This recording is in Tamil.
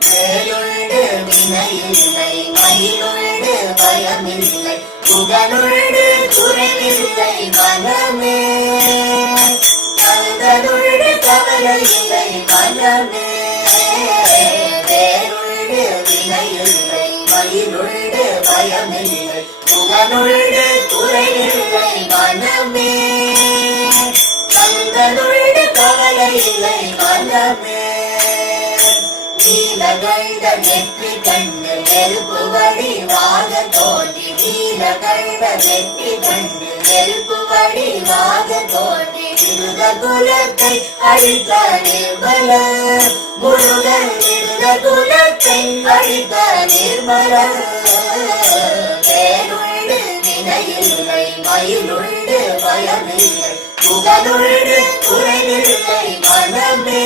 வேலுண்டு வினையில்லை மயிலுண்டு பயமில்லை புகழுண்டு குறைவில்லை மனமே கந்தனுண்டு கவலையில்லை மனமே வேலுண்டு வினையில்லை மயிலுண்டு பயமில்லை புகழுண்டு குறைவில்லை மனமே கந்தனுண்டு கவலையில்லை மனமே நீலகண்ட நெற்றி கண்டு நெருப்பு வடிவாக தோன்றி நீலகண்ட நெற்றி கண்டு நெருப்பு வடிவாக தோன்றி திருத குலத்தை அழித்த நிர்மல முருகன் திருத குலத்தை அழித்த நிர்மல வேலுண்டு வினையில்லை மயிலுண்டு பயமில்லை புகழுண்டு குறைவில்லை மனமே